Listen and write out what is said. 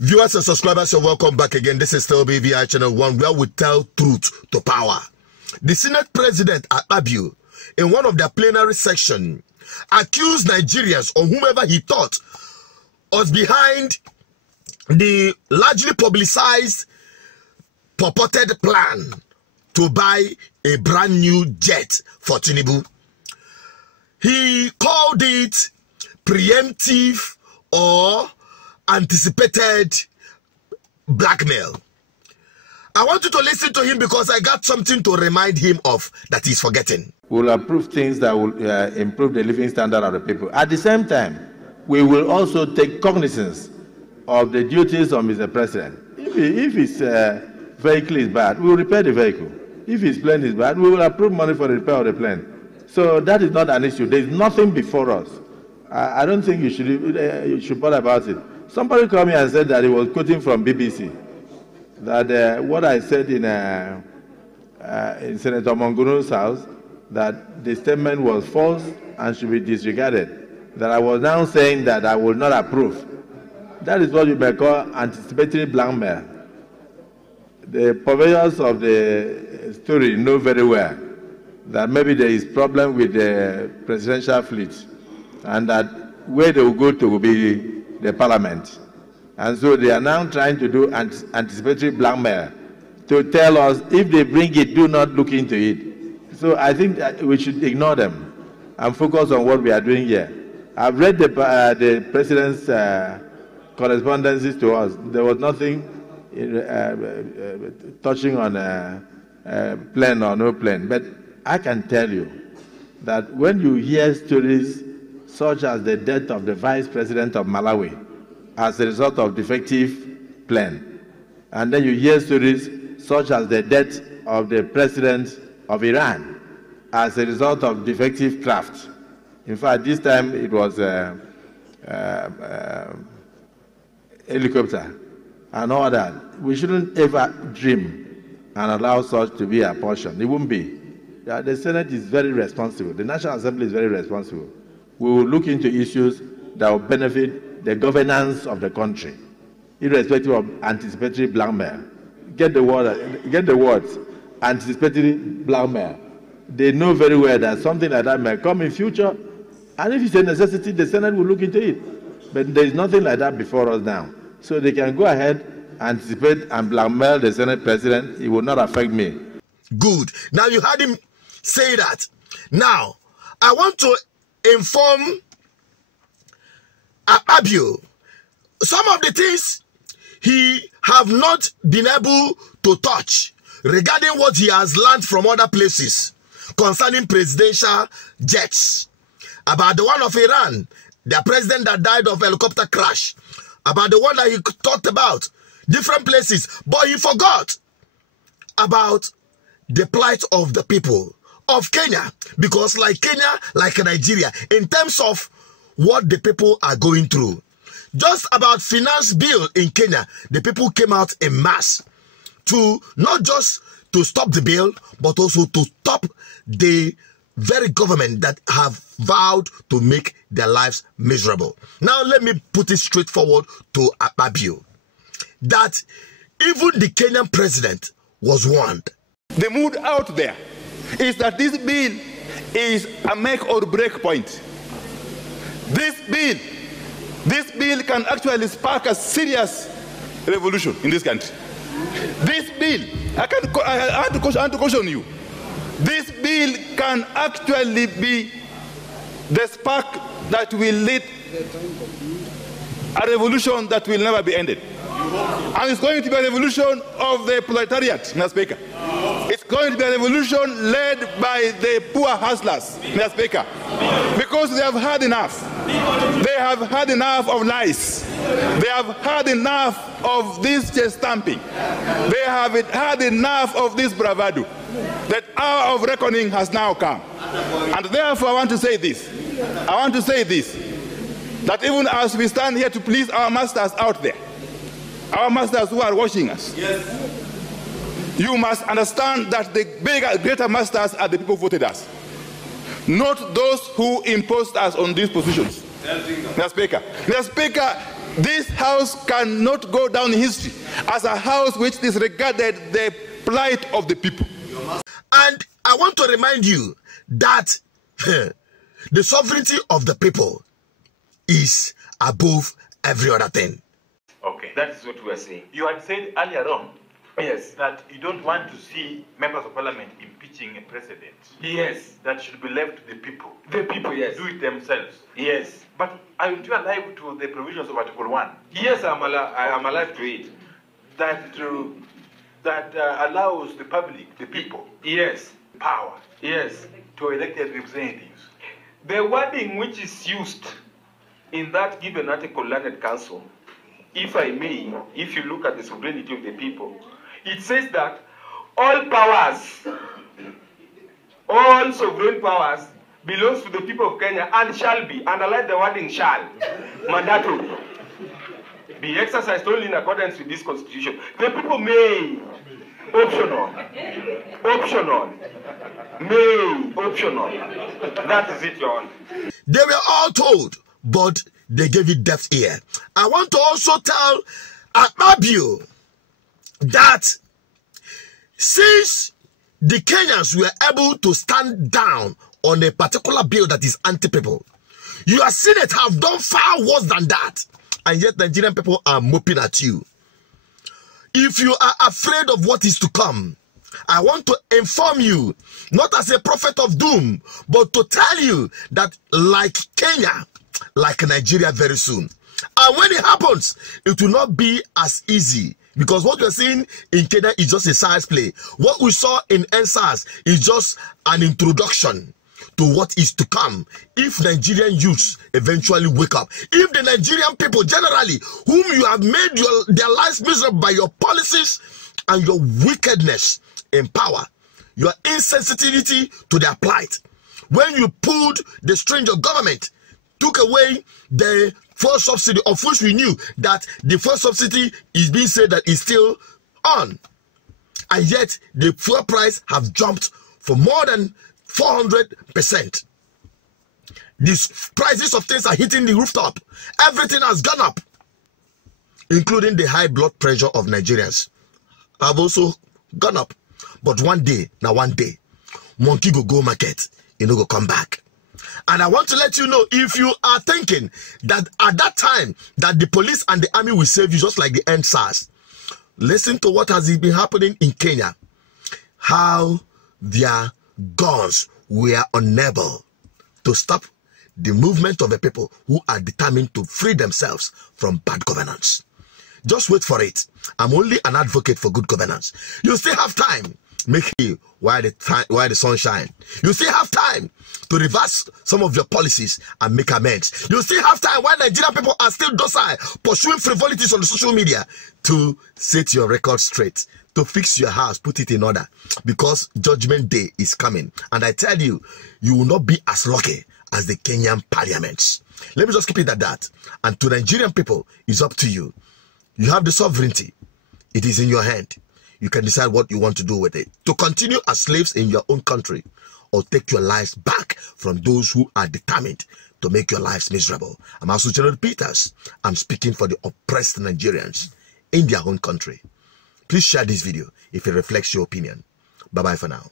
Viewers and subscribers, you're welcome back again. This is still BVI Channel 1, where we tell truth to power. The Senate President Akpabio, in one of their plenary session, accused Nigerians or whomever he thought was behind the largely publicized purported plan to buy a brand new jet for Tinubu. He called it preemptive or anticipated blackmail. I want you to listen to him because I got something to remind him of that he's forgetting. We will approve things that will improve the living standard of the people. At the same time, we will also take cognizance of the duties of Mr. President. If his vehicle is bad, we will repair the vehicle. If his plane is bad, we will approve money for the repair of the plane. So that is not an issue. There is nothing before us. I don't think you should bother about it. Somebody called me and said that he was quoting from BBC, that what I said in Senator Monguno's house, that the statement was false and should be disregarded, that I was now saying that I will not approve. That is what you may call anticipatory blackmail. The purveyors of the story know very well that maybe there is problem with the presidential fleet and that where they will go to will be the parliament. And so they are now trying to do anticipatory blackmail to tell us if they bring it, do not look into it. So I think that we should ignore them and focus on what we are doing here. I've read the president's correspondences to us. There was nothing touching on plane or no plane. But I can tell you that when you hear stories such as the death of the vice president of Malawi as a result of defective plane, and then you hear stories such as the death of the president of Iran as a result of defective craft. In fact, this time it was a helicopter and all that. We shouldn't ever dream and allow such to be a portion. It won't be. The Senate is very responsible. The National Assembly is very responsible. We will look into issues that will benefit the governance of the country, irrespective of anticipatory blackmail. Get the words, anticipatory blackmail. They know very well that something like that may come in future, and if it's a necessity, the Senate will look into it. But there is nothing like that before us now. So they can go ahead, anticipate and blackmail the Senate President. It will not affect me. Good. Now you heard him say that. Now, I want to inform Akpabio some of the things he have not been able to touch regarding what he has learned from other places concerning presidential jets, about the one of Iran, the president that died of a helicopter crash, about the one that he talked about, different places, but he forgot about the plight of the people of Kenya, because like Kenya, like Nigeria, in terms of what the people are going through, just about finance bill in Kenya, the people came out en masse to not just to stop the bill, but also to stop the very government that have vowed to make their lives miserable. Now let me put it straightforward to Akpabio, that even the Kenyan president was warned. The mood out there is that this bill is a make or break point. This bill can actually spark a serious revolution in this country. This bill, I want to caution you, this bill can actually be the spark that will lead a revolution that will never be ended. And it's going to be a revolution of the proletariat, Mr. Speaker. It's going to be a revolution led by the poor hustlers, Mr. Speaker. Because they have had enough. They have had enough of lies. They have had enough of this chest stamping. They have had enough of this bravado. That hour of reckoning has now come. And therefore I want to say this. That even as we stand here to please our masters out there, our masters who are watching us, yes, you must understand that the bigger, greater masters are the people who voted us, not those who imposed us on these positions. Mr. Speaker, This house cannot go down in history as a house which disregarded the plight of the people. And I want to remind you that the sovereignty of the people is above every other thing. Okay, that is what we are saying. You had said earlier on, yes, that you don't want to see members of parliament impeaching a president. Yes. That should be left to the people. The people, yes. Do it themselves. Yes. But aren't you alive to the provisions of Article 1? Yes, I am alive to it. That allows the public, the people, Yes. power Yes. to elect their representatives. The wording which is used in that given article, Learned Council, if I may, if you look at the sovereignty of the people, it says that all powers, all sovereign powers belongs to the people of Kenya and shall be, underline the wording shall, mandatory, be exercised only in accordance with this constitution. The people may, optional, may, optional. That is it, Your Honor. They were all told, but they gave it deaf ear. I want to also tell Akpabio that since the Kenyans were able to stand down on a particular bill that is anti-people, your Senate have done far worse than that, and yet Nigerian people are moping at you. If you are afraid of what is to come, I want to inform you, not as a prophet of doom, but to tell you that like Kenya, like Nigeria very soon. And when it happens, it will not be as easy, because what we're seeing in Kenya is just a science play. What we saw in NSAS is just an introduction to what is to come if Nigerian youths eventually wake up. If the Nigerian people generally, whom you have made their lives miserable by your policies and your wickedness in power, your insensitivity to their plight, when you pulled the string of government, took away the fuel subsidy, of which we knew that the fuel subsidy is being said that is still on, and yet the fuel price have jumped for more than 400%. These prices of things are hitting the rooftop. Everything has gone up, including the high blood pressure of Nigerians have also gone up. But one day, monkey go market, you know, go come back. And I want to let you know, if you are thinking that at that time that the police and the army will save you just like the NSAS, listen to what has been happening in Kenya. How their guns were unable to stop the movement of the people who are determined to free themselves from bad governance. Just wait for it. I'm only an advocate for good governance. You still have time. Make hay while the sun shines. You still have time to reverse some of your policies and make amends. You still have time while Nigerian people are still docile, pursuing frivolities on the social media, to set your record straight, to fix your house, put it in order, because judgment day is coming. And I tell you, you will not be as lucky as the Kenyan parliaments. Let me just keep it at that. And to Nigerian people, it's up to you. You have the sovereignty. It is in your hand. You can decide what you want to do with it. To continue as slaves in your own country, or take your lives back from those who are determined to make your lives miserable. I'm also General Peters. I'm speaking for the oppressed Nigerians in their own country. Please share this video if it reflects your opinion. Bye-bye for now.